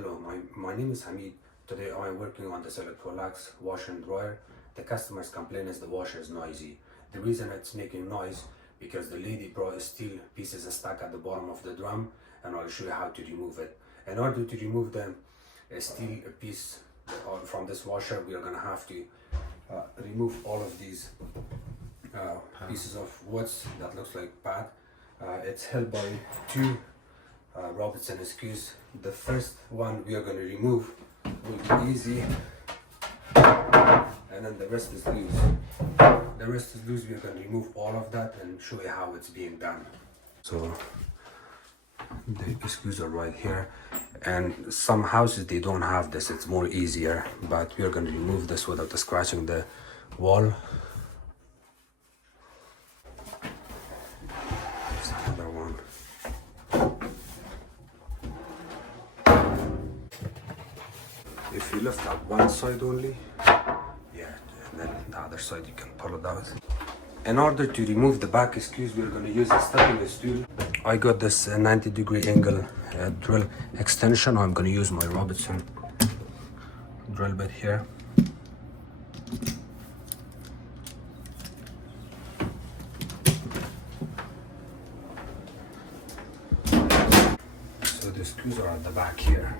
Hello, my name is Hamid. Today I am working on this Electrolux washer and dryer. The customer's complaint is the washer is noisy. The reason it's making noise because the lady brought steel pieces stuck at the bottom of the drum, and I'll show you how to remove it. In order to remove the steel piece from this washer, we are gonna have to remove all of these pieces of wood that looks like pad. It's held by two Robertson screws. The first one we are going to remove will be easy, and then the rest is loose. The rest is loose. We are going to remove all of that and show you how it's being done. So the screws are right here, and some houses they don't have this. It's more easier, but we are going to remove this without scratching the wall. There's another one. If you lift up one side only, yeah, and then the other side you can pull it out. In order to remove the back screws, we're going to use a stepping stool. I got this 90-degree angle drill extension. I'm going to use my Robertson drill bit here. So the screws are at the back here.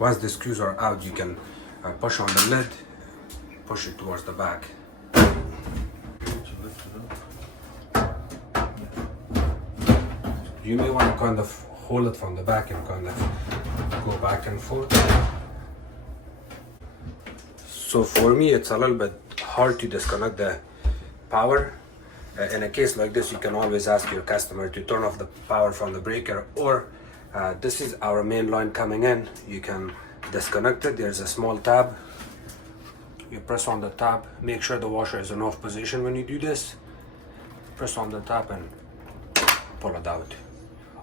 Once the screws are out, you can push on the lid, push it towards the back. You may want to kind of hold it from the back and kind of go back and forth. So for me, it's a little bit hard to disconnect the power. In a case like this, you can always ask your customer to turn off the power from the breaker, or this is our main line coming in. You can disconnect it. There's a small tab. You press on the tab. Make sure the washer is in off position when you do this. Press on the tab and pull it out.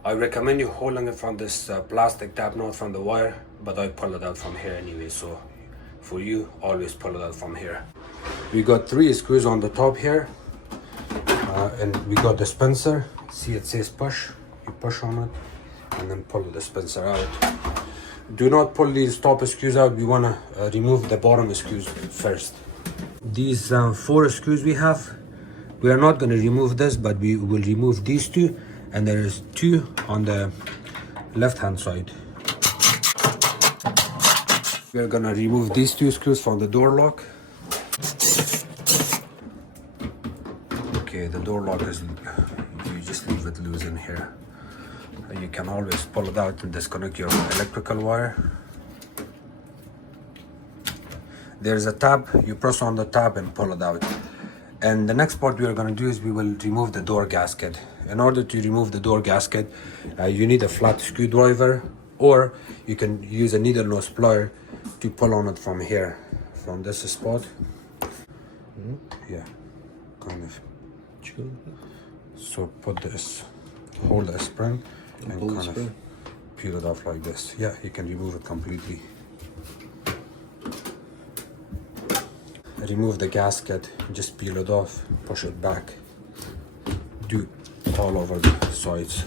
I recommend you holding it from this plastic tab, not from the wire, but I pull it out from here anyway. So for you, always pull it out from here. We got 3 screws on the top here, and we got the dispenser. See, it says push. You push on it and then pull the dispenser out. Do not pull these top screws out. We want to remove the bottom screws first. These 4 screws we have, we are not going to remove this, but we will remove these 2, and there is 2 on the left hand side. We are going to remove these 2 screws from the door lock. Okay, the door lock is, you just leave it loose in here. You can always pull it out and disconnect your electrical wire. There's a tab. You press on the tab and pull it out. And the next part we are going to do is we will remove the door gasket. In order to remove the door gasket, you need a flat screwdriver, or you can use a needle nose plier to pull on it from here, from this spot. Yeah, kind of. So put this, hold the spring, and kind of peel it off like this. Yeah, you can remove it completely. Remove the gasket, just peel it off, push it back. Do all over the sides.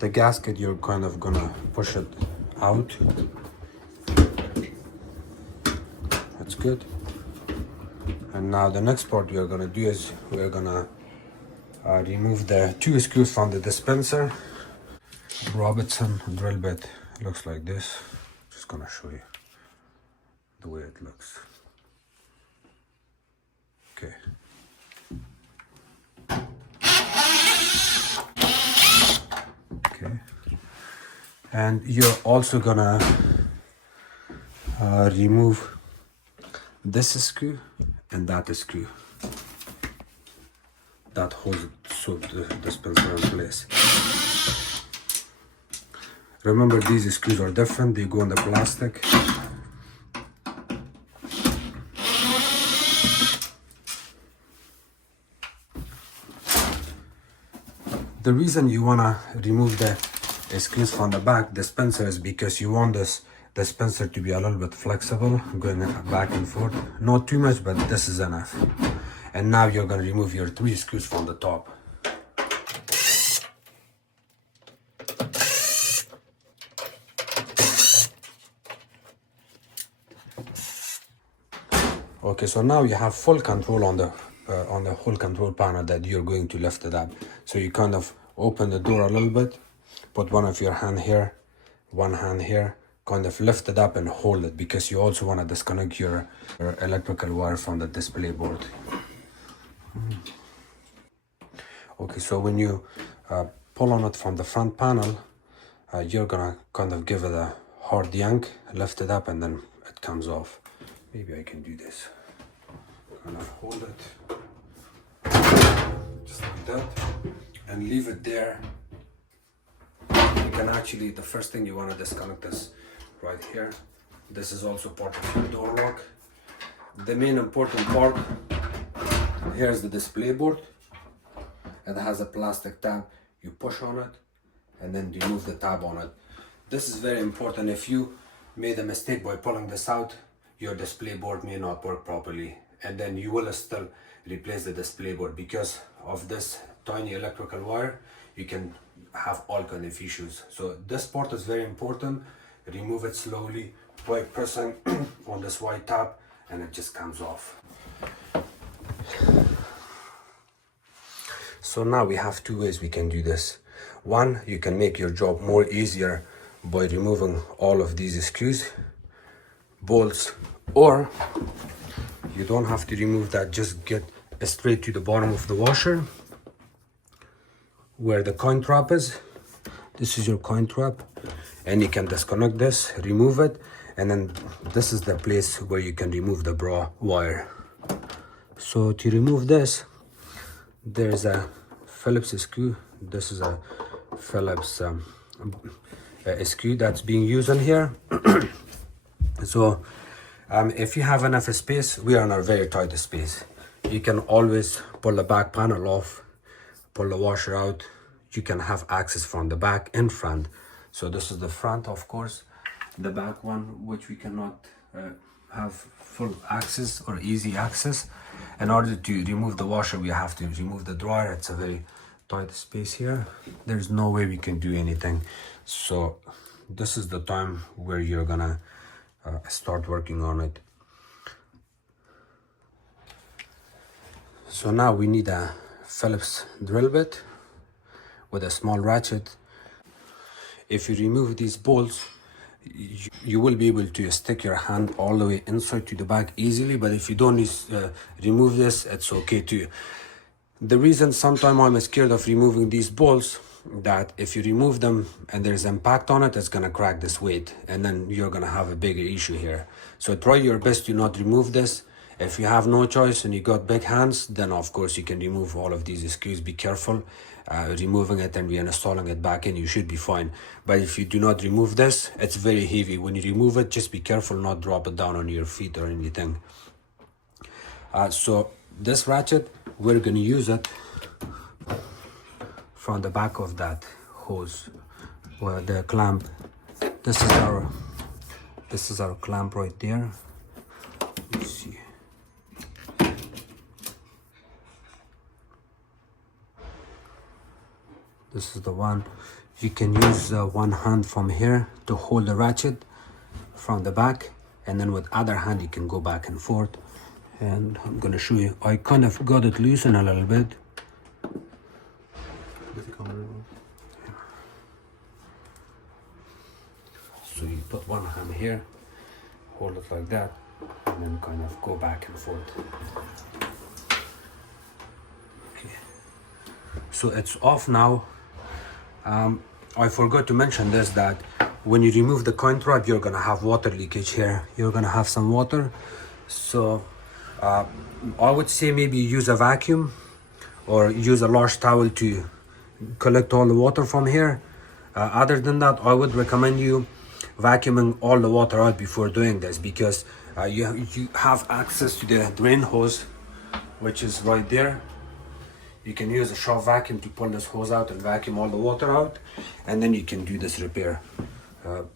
The gasket, you're kind of gonna push it out. That's good. And now the next part we are gonna do is we are gonna remove the 2 screws from the dispenser. Robertson drill bit looks like this. Just gonna show you the way it looks. Okay. Okay. And you're also gonna remove this screw and that screw that holds so the dispenser in place. Remember, these screws are different, they go on the plastic. The reason you wanna remove the screws from the back dispenser is because you want this dispenser to be a little bit flexible, going back and forth. Not too much, but this is enough. And now you're gonna remove your 3 screws from the top. Okay, so now you have full control on the whole control panel that you're going to lift it up. So you kind of open the door a little bit, put one of your hand here, one hand here, kind of lift it up and hold it, because you also want to disconnect your electrical wire from the display board. Okay, so when you pull on it from the front panel, you're gonna kind of give it a hard yank, lift it up, and then it comes off. Maybe I can do this. Kind of hold it just like that and leave it there. You can actually, the first thing you want to disconnect is right here. This is also part of your door lock. The main important part, here's the display board. It has a plastic tab. You push on it and then remove the tab on it. This is very important. If you made a mistake by pulling this out, your display board may not work properly, and then you will still replace the display board. Because of this tiny electrical wire, you can have all kind of issues. So this part is very important. Remove it slowly by pressing on this white tab, and it just comes off. So now we have 2 ways we can do this. One, you can make your job more easier by removing all of these screws, bolts, or you don't have to remove that. Just get straight to the bottom of the washer where the coin trap is. This is your coin trap, and you can disconnect this, remove it, and then this is the place where you can remove the bra wire. So to remove this, there's a Phillips screw. This is a Phillips screw that's being used in here. So if you have enough space, we are in a very tight space. You can always pull the back panel off, pull the washer out. You can have access from the back and front. So this is the front, of course. The back one, which we cannot have full access or easy access. In order to remove the washer, we have to remove the dryer. It's a very tight space here. There's no way we can do anything. So this is the time where you're gonna start working on it. So now we need a Phillips drill bit with a small ratchet. If you remove these bolts, you will be able to stick your hand all the way inside to the back easily, but if you don't remove this, it's okay too. The reason sometimes I'm scared of removing these bolts, that if you remove them and there's impact on it, it's gonna crack this weight, and then you're gonna have a bigger issue here. So try your best to not remove this. If you have no choice and you got big hands, then of course you can remove all of these screws. Be careful removing it and reinstalling it back in. You should be fine. But if you do not remove this, it's very heavy. When you remove it, just be careful not drop it down on your feet or anything. So this ratchet, we're gonna use it from the back of that hose, or the clamp. This is our clamp right there. Let's see. This is the one. You can use one hand from here to hold the ratchet from the back, and then with other hand you can go back and forth. And I'm gonna show you. I kind of got it loosened a little bit. So you put one hand here, hold it like that, and then kind of go back and forth. Okay. So it's off now. I forgot to mention this, that when you remove the coin trap, you're gonna have water leakage here. You're gonna have some water. So I would say maybe use a vacuum or use a large towel to collect all the water from here. Other than that, I would recommend you vacuuming all the water out before doing this, because you have access to the drain hose, which is right there. You can use a shop vacuum to pull this hose out and vacuum all the water out, and then you can do this repair.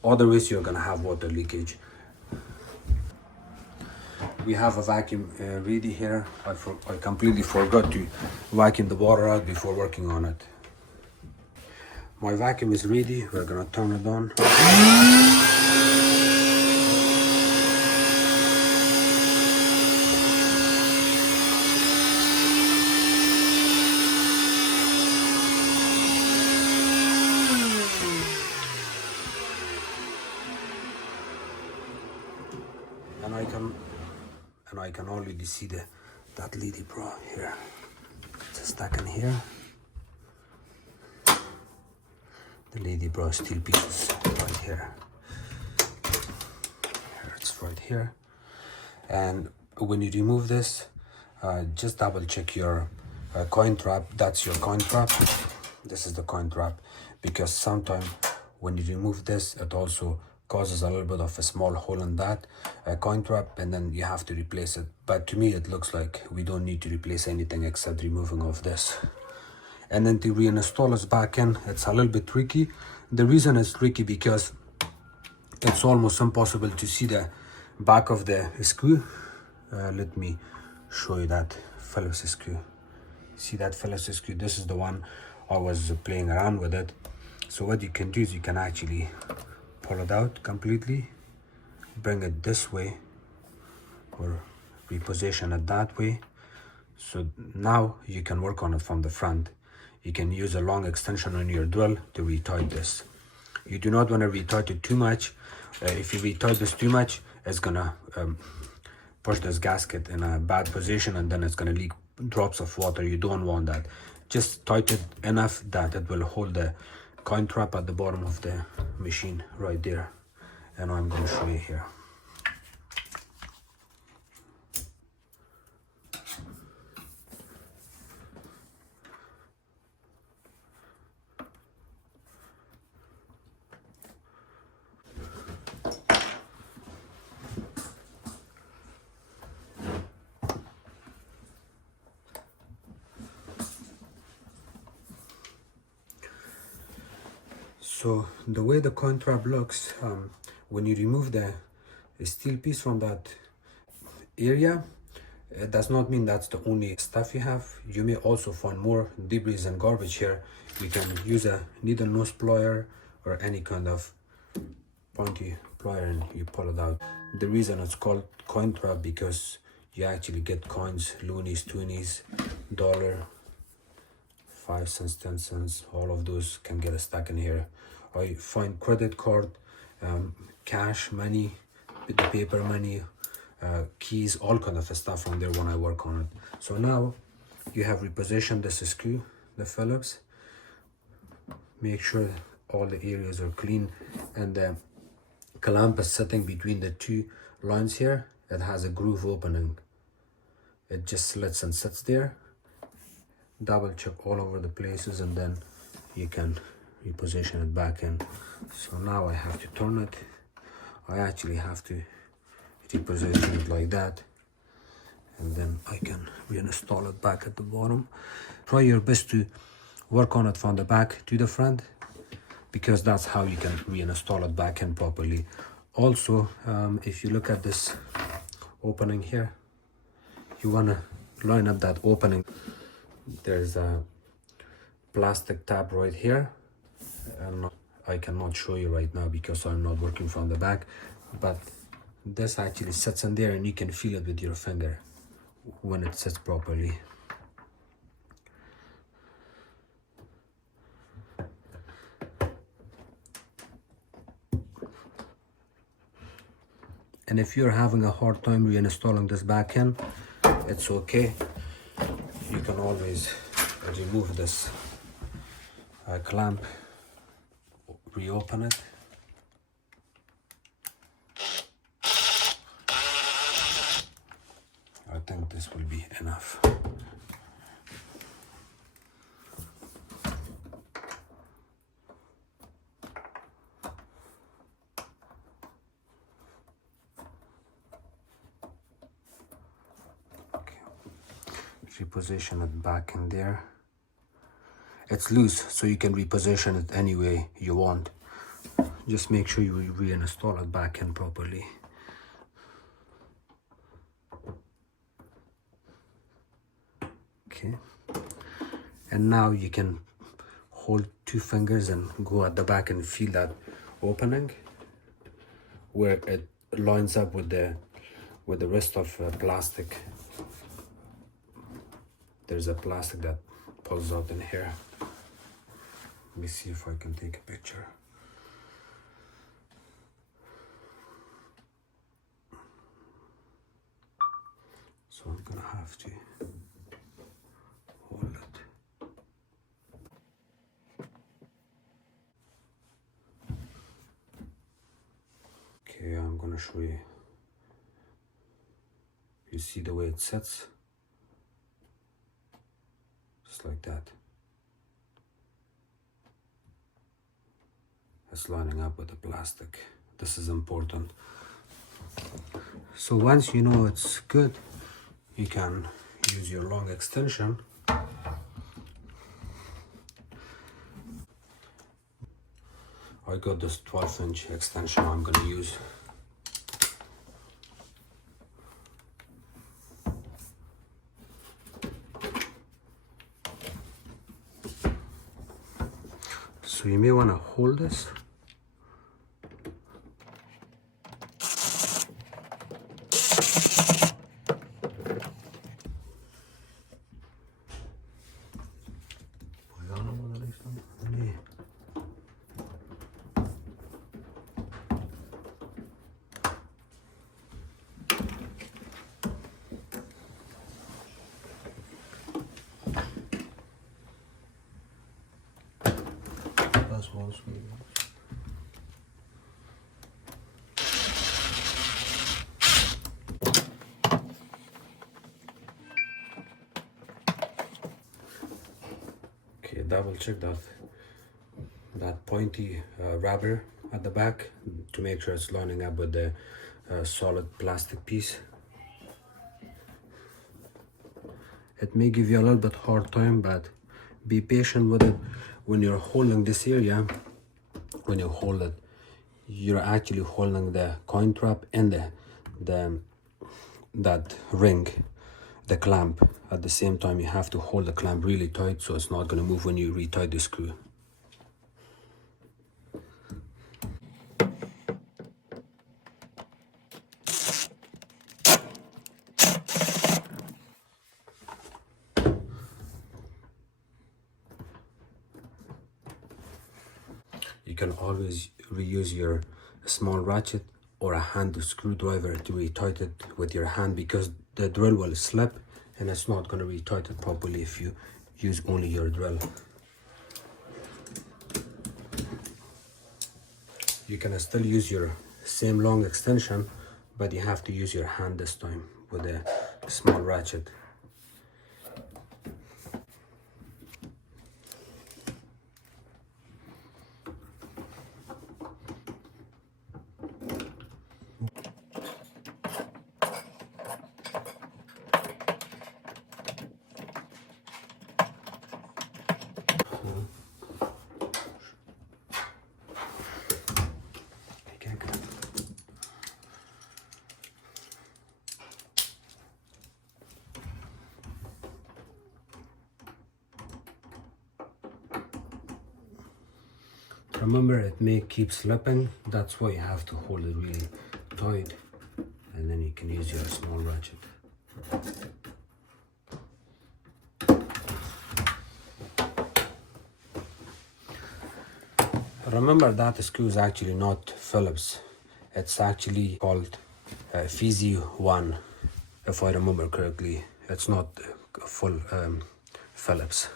Otherwise you're gonna have water leakage. We have a vacuum ready here. I completely forgot to vacuum the water out before working on it. My vacuum is ready. We're gonna turn it on. And I can already see that lady bra here. It's stuck in here. The lady bra steel pieces right here. It's right here. And when you remove this, just double check your coin trap. That's your coin trap. This is the coin trap, because sometimes when you remove this, it also causes a little bit of a small hole in that coin trap, and then you have to replace it. But to me it looks like we don't need to replace anything except removing of this. And then to reinstall this back in, it's a little bit tricky. The reason it's tricky because it's almost impossible to see the back of the screw. Let me show you that Phillips screw. See that Phillips screw? This is the one I was playing around with it. So what you can do is you can actually pull it out completely, bring it this way, or reposition it that way. So now you can work on it from the front. You can use a long extension on your drill to retight this. You do not want to retight it too much. If you retight this too much, it's gonna push this gasket in a bad position, and then it's gonna leak drops of water. You don't want that. Just tighten it enough that it will hold the coin trap at the bottom of the machine right there. And I'm going to show you here. So the way the coin trap looks, when you remove the steel piece from that area, it does not mean that's the only stuff you have. You may also find more debris and garbage here. You can use a needle nose plier or any kind of pointy plier and you pull it out. The reason it's called coin trap because you actually get coins, loonies, toonies, dollar, 5 cents, 10 cents, all of those can get stuck in here. I find credit card, cash, money, the paper money, keys, all kind of stuff on there when I work on it. So now you have repositioned this screw, the Phillips. Make sure all the areas are clean, and the clamp is sitting between the two lines here. It has a groove opening. It just slits and sits there. Double check all over the places, and then you can reposition it back in. So now I have to turn it. I actually have to reposition it like that, and then I can reinstall it back at the bottom. Try your best to work on it from the back to the front, because that's how you can reinstall it back in properly. Also, if you look at this opening here, you want to line up that opening. There's a plastic tab right here, and I cannot show you right now because I'm not working from the back, but this actually sits in there and you can feel it with your finger when it sits properly. And if you're having a hard time reinstalling this back in, it's okay. You can always remove this clamp, reopen it. I think this will be enough. reposition it back in there. It's loose, so you can reposition it any way you want. Just make sure you reinstall it back in properly. Okay, and now you can hold two fingers and go at the back and feel that opening where it lines up with the rest of plastic. There's a plastic that pulls out in here. Let me see if I can take a picture. So I'm gonna have to hold it. Okay, I'm gonna show you. You see the way it sits? Just like that. It's lining up with the plastic. This is important. So once you know it's good, you can use your long extension. I got this 12-inch extension I'm going to use. So you may want to hold this. Okay, double check that pointy rubber at the back to make sure it's lining up with the solid plastic piece. It may give you a little bit hard time, but be patient with it. When you're holding this area, when you hold it, you're actually holding the coin trap and that ring, the clamp. At the same time, you have to hold the clamp really tight so it's not going to move when you retie the screw. You can always reuse your small ratchet or a hand screwdriver to retighten it with your hand, because the drill will slip and it's not going to retighten it properly if you use only your drill. You can still use your same long extension, but you have to use your hand this time with a small ratchet. Remember, it may keep slipping, that's why you have to hold it really tight, and then you can use your small ratchet. Remember that screw is actually not Phillips, it's actually called elfw1, if I remember correctly. It's not full Phillips.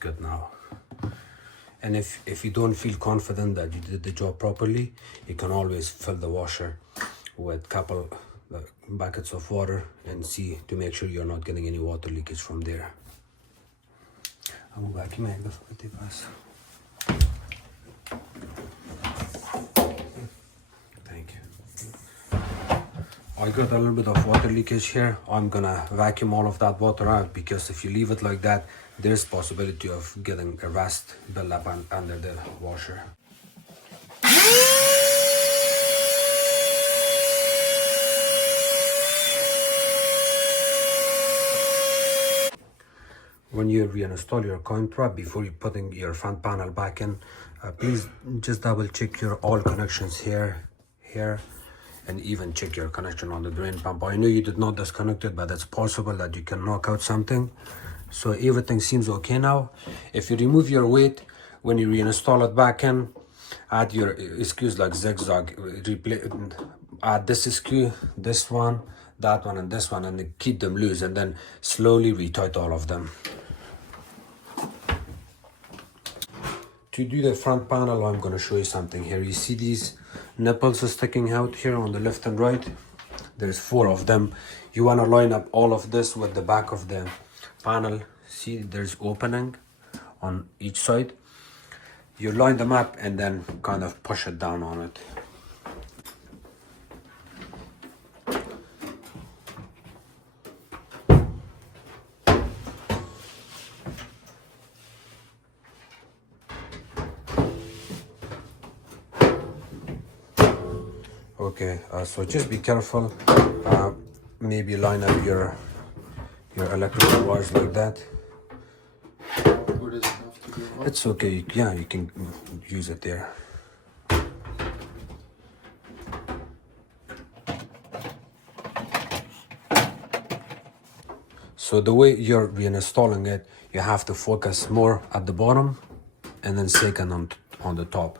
Good now. And if you don't feel confident that you did the job properly, you can always fill the washer with a couple buckets of water and see to make sure you're not getting any water leakage from there. همون بکی من دفعاتی پس. Thank you. I got a little bit of water leakage here. I'm gonna vacuum all of that water out because if you leave it like that, there's possibility of getting a rust build up under the washer. When you reinstall your coin prop, before you putting your front panel back in, please just double check your all connections here, and even check your connection on the drain pump. I know you did not disconnect it, but it's possible that you can knock out something. So everything seems okay now. If you remove your weight, when you reinstall it back in, add your screws like zigzag, add this screw, this one, that one, and this one, and then keep them loose, and then slowly retighten all of them. To do the front panel, I'm going to show you something here. You see these nipples sticking out here on the left and right? There's 4 of them. You want to line up all of this with the back of the panel. See, there's opening on each side. You line them up and then kind of push it down on it. Okay, so just be careful. Maybe line up your electrical wires like that. Where does it have to go up? It's okay. Yeah, you can use it there. So the way you're reinstalling it, you have to focus more at the bottom and then second on the top.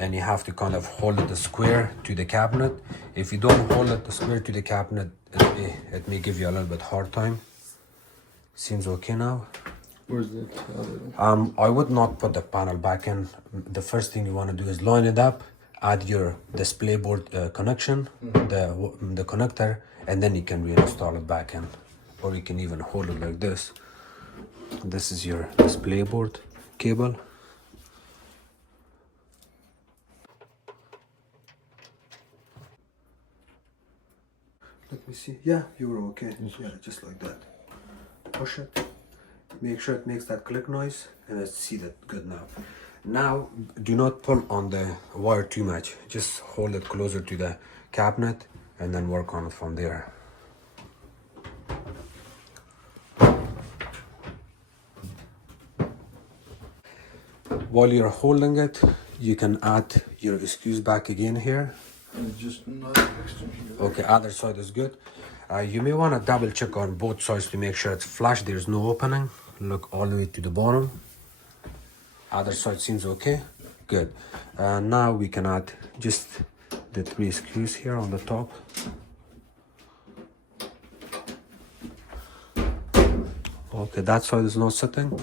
And you have to kind of hold the square to the cabinet. If you don't hold it the square to the cabinet, it may give you a little bit hard time. Seems okay now. Where's the other? I would not put the panel back in. The first thing you want to do is line it up, add your display board connection, the connector, and then you can reinstall it back in. Or you can even hold it like this. This is your display board cable. Let me see. Yeah, you were okay. Yeah, just like that. Push it. Make sure it makes that click noise, and let's see that good now. Now, do not pull on the wire too much. Just hold it closer to the cabinet and then work on it from there. While you're holding it, you can add your screws back again here. And just not extra here. Okay, other side is good. You may want to double check on both sides to make sure it's flush. There's no opening. Look all the way to the bottom. Other side seems okay. Good. Now we can add just the 3 screws here on the top. Okay, that side is not sitting.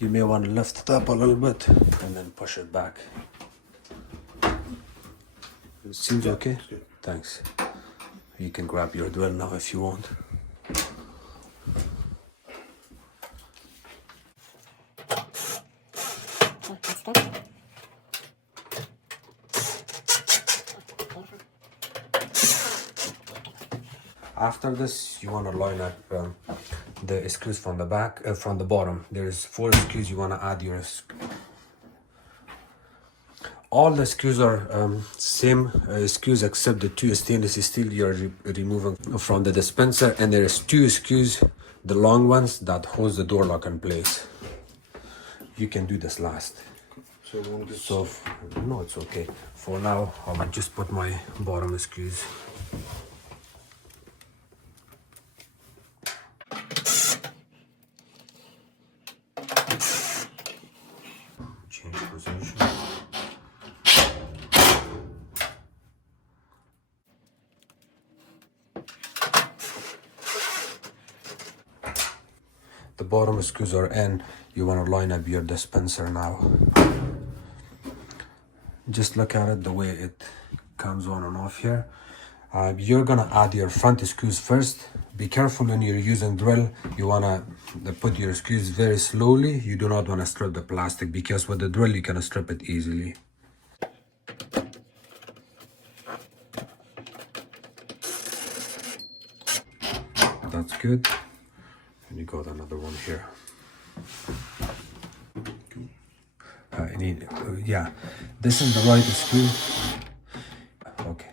You may want to lift it up a little bit and then push it back. It seems okay? Thanks. You can grab your drill now if you want. After this, you want to line up the screws from the back, from the bottom. There's 4 screws. You want to add your. All the screws are same screws except the 2 stainless steel you're removing from the dispenser, and there's 2 screws, the long ones that holds the door lock in place. You can do this last. So no, it's okay. For now, I will just put my bottom screws. Change position. The bottom screws are in. You want to line up your dispenser now. Just look at it the way it comes on and off here. You're gonna add your front screws first. Be careful when you're using drill. You wanna put your screws very slowly. You do not wanna strip the plastic because with the drill you can strip it easily. That's good. And you got another one here. Yeah, this is the right screw. Okay.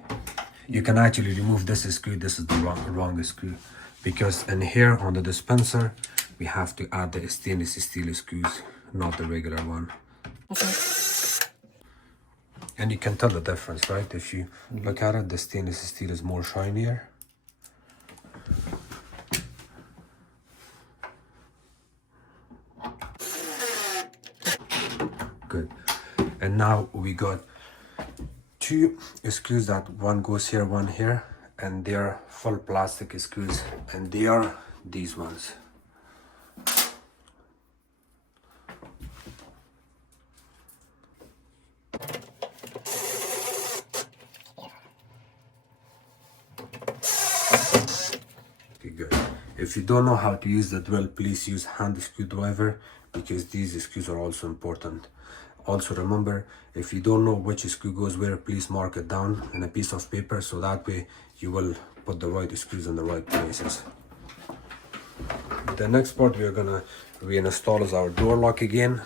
You can actually remove this screw. This is the wrong screw, because in here on the dispenser we have to add the stainless steel screws, not the regular one. Okay. And you can tell the difference, right? If you look at it, the stainless steel is more shinier. Good. And now we got two screws, that one goes here, one here, and they're full plastic screws, and they are these ones. Okay, good. If you don't know how to use the drill, please use hand screwdriver, because these screws are also important. Also remember, if you don't know which screw goes where, please mark it down in a piece of paper, so that way you will put the right screws in the right places. The next part we are gonna reinstall is our door lock again.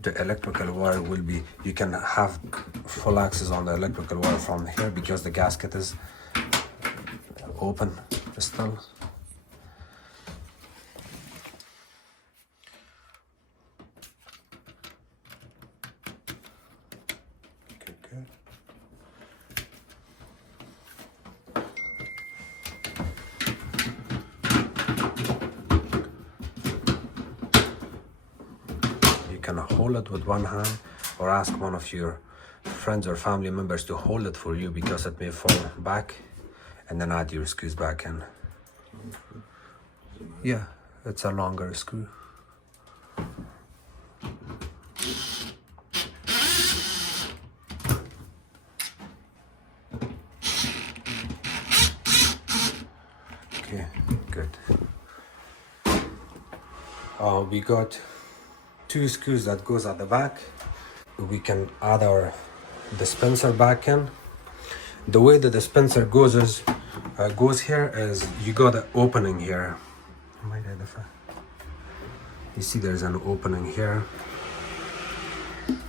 The electrical wire will be, you can have full access on the electrical wire from here because the gasket is open still. Can hold it with one hand, or ask one of your friends or family members to hold it for you, because it may fall back, and then add your screws back in. Yeah, it's a longer screw. Okay, good. We got two screws that goes at the back. We can add our dispenser back in. The way the dispenser goes here is you got an opening here. You see there's an opening here,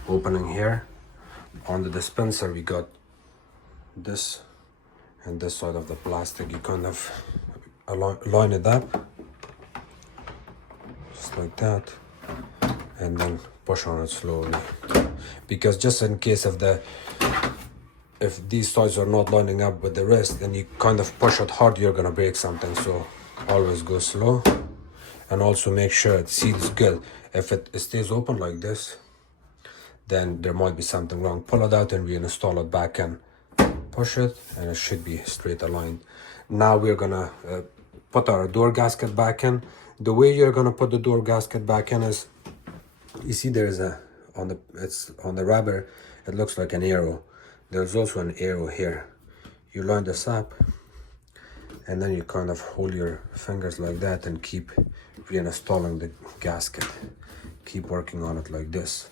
opening here. On the dispenser we got this and this side of the plastic. You kind of line it up just like that, and then push on it slowly, because just in case if these sides are not lining up with the rest and you kind of push it hard, you're gonna break something. So always go slow, and also make sure it seals good. If it stays open like this, then there might be something wrong. Pull it out and reinstall it back in. Push it and it should be straight aligned. Now we're gonna put our door gasket back in. The way you're gonna put the door gasket back in is, you see there's it's on the rubber, it looks like an arrow. There's also an arrow here. You line this up, and then you kind of hold your fingers like that and keep reinstalling the gasket. Keep working on it like this.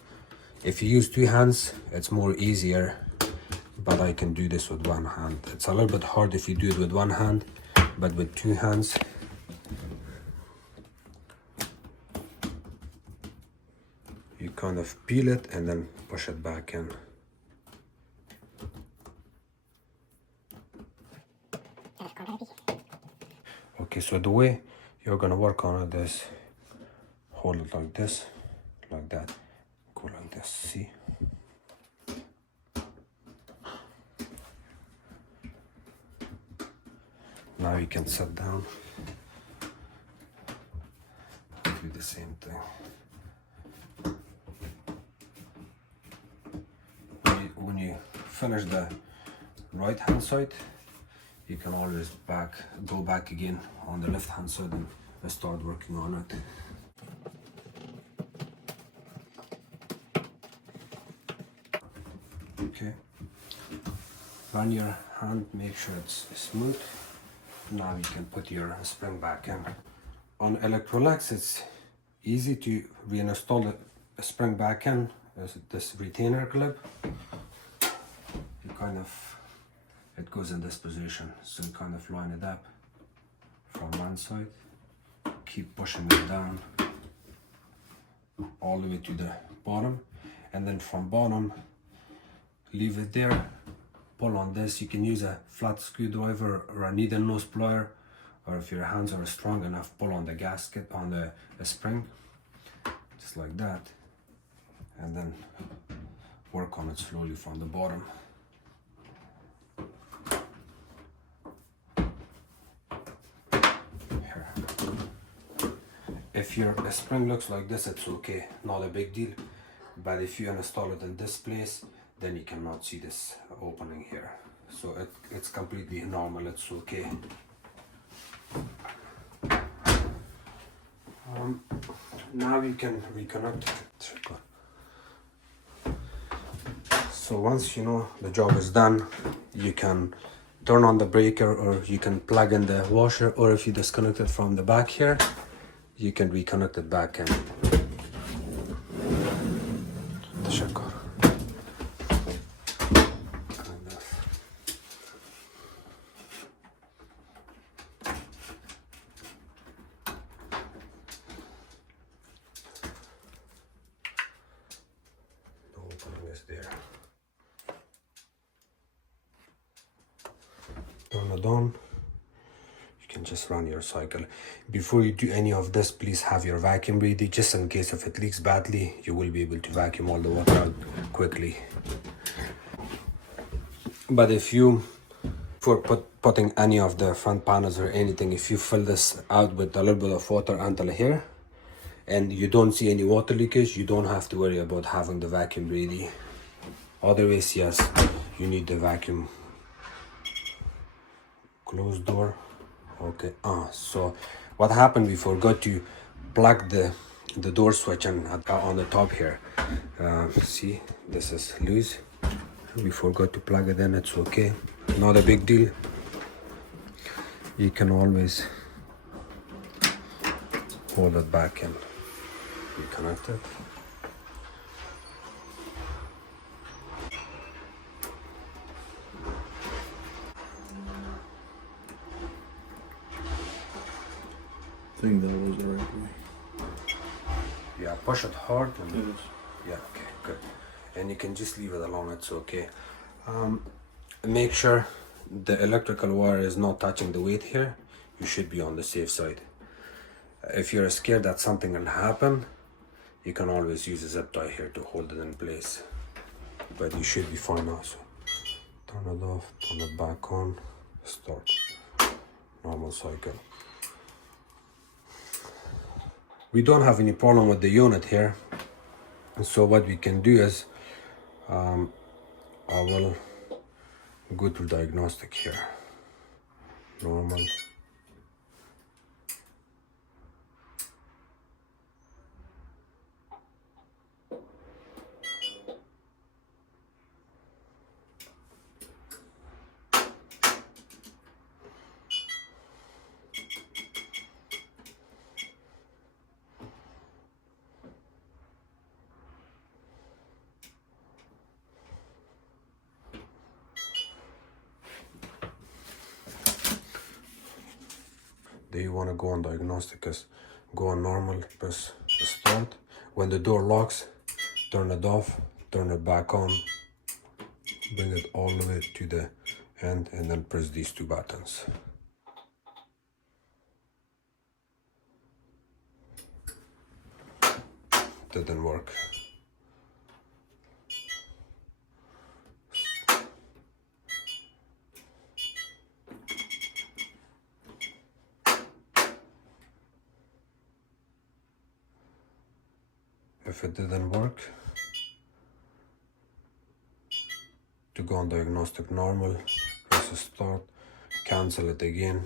If you use two hands, it's more easier, but I can do this with one hand. It's a little bit hard if you do it with one hand, but with two hands, you kind of peel it and then push it back in. Okay, so the way you're gonna work on it is hold it like this, like that, go like this, see? Now you can sit down, do the same thing. When you finish the right hand side, you can always go back again on the left hand side and start working on it. Okay, run your hand, make sure it's smooth. Now you can put your spring back in. On Electrolux, it's easy to reinstall the spring back in. There's this retainer clip. You kind of, it goes in this position, so you kind of line it up from one side, keep pushing it down all the way to the bottom, and then from bottom leave it there, pull on this. You can use a flat screwdriver or a needle nose plier, or if your hands are strong enough, pull on the gasket on the spring, just like that, and then work on it slowly from the bottom. Here. If your spring looks like this, it's okay, not a big deal. But if you install it in this place, then you cannot see this opening here. So it's completely normal, it's okay. Now you can reconnect. So once you know the job is done, you can turn on the breaker, or you can plug in the washer, or if you disconnect it from the back here, you can reconnect it back in. There. Turn it on. You can just run your cycle. Before you do any of this, please have your vacuum ready, just in case if it leaks badly, you will be able to vacuum all the water out quickly. But if you, for putting any of the front panels or anything, if you fill this out with a little bit of water until here, and you don't see any water leakage, you don't have to worry about having the vacuum ready. Otherwise, yes, you need the vacuum. Closed door. Okay. So what happened, we forgot to plug the door switch in on the top here. See, this is loose. We forgot to plug it in. It's okay, not a big deal. You can always hold it back in. Reconnect it. I think that was the right way. Yeah, push it hard. And It is. yeah, okay, good. And you can just leave it alone, it's okay. Make sure the electrical wire is not touching the weight here. You should be on the safe side. If you're scared that something will happen, you can always use a zip tie here to hold it in place. But you should be fine also. Turn it off, turn it back on, start. Normal cycle. We don't have any problem with the unit here. So what we can do is, I will go to diagnostic here. Normal. Do you want to go on diagnostics? Go on normal, press start. When the door locks, turn it off, turn it back on, bring it all the way to the end, and then press these two buttons. Didn't work. If it didn't work, to go on diagnostic normal, press start, cancel it again,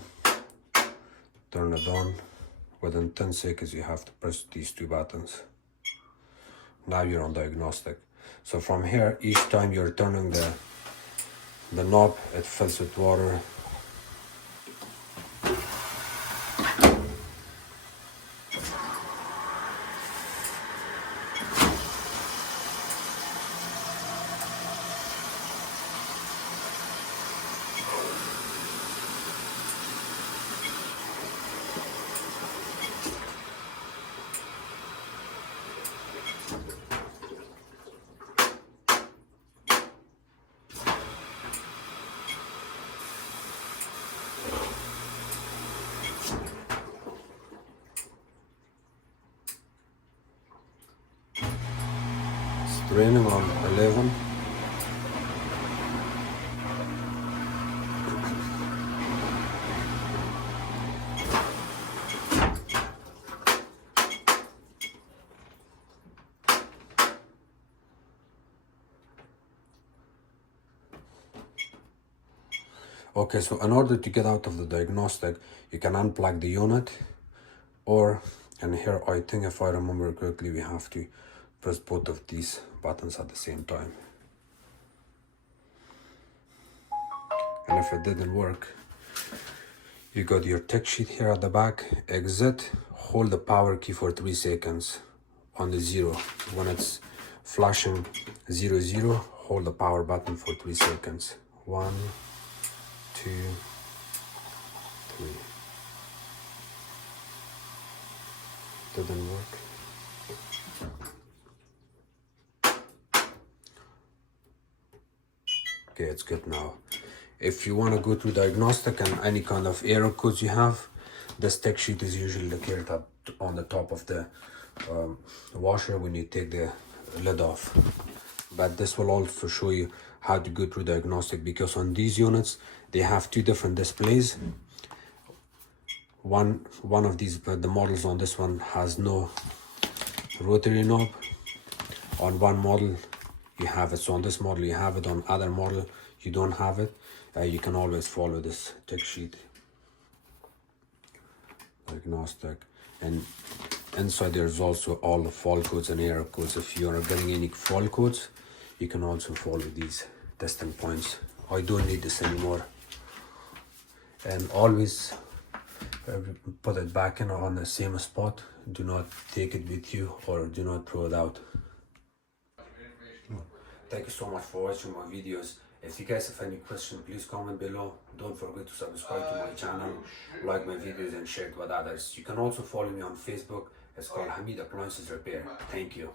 turn it on. Within 10 seconds you have to press these two buttons. Now you're on diagnostic. So from here, each time you're turning the knob, it fills with water. It's draining on 11. Okay, so in order to get out of the diagnostic, you can unplug the unit, or, and here I think if I remember correctly, we have to press both of these buttons at the same time. And if it didn't work, you got your tech sheet here at the back. Exit, hold the power key for 3 seconds on the 0. When it's flashing 0 0, hold the power button for 3 seconds. 1 2 3. Didn't work. Okay, it's good now. If you want to go through diagnostic and any kind of error codes you have, this tech sheet is usually located up on the top of the washer when you take the lid off. But this will also show you how to go through diagnostic, because on these units they have 2 different displays. One of these, the models on this one has no rotary knob. On one model you have it, so on this model you have it, on other model you don't have it. You can always follow this tech sheet. Diagnostic, and inside there's also all the fault codes and error codes. If you are getting any fault codes, you can also follow these testing points. I don't need this anymore. And always put it back in on the same spot. Do not take it with you, or do not throw it out. Thank you so much for watching my videos. If you guys have any questions, please comment below. Don't forget to subscribe to my channel, like my videos, and share it with others. You can also follow me on Facebook. It's called Hamid Appliances Repair. Thank you.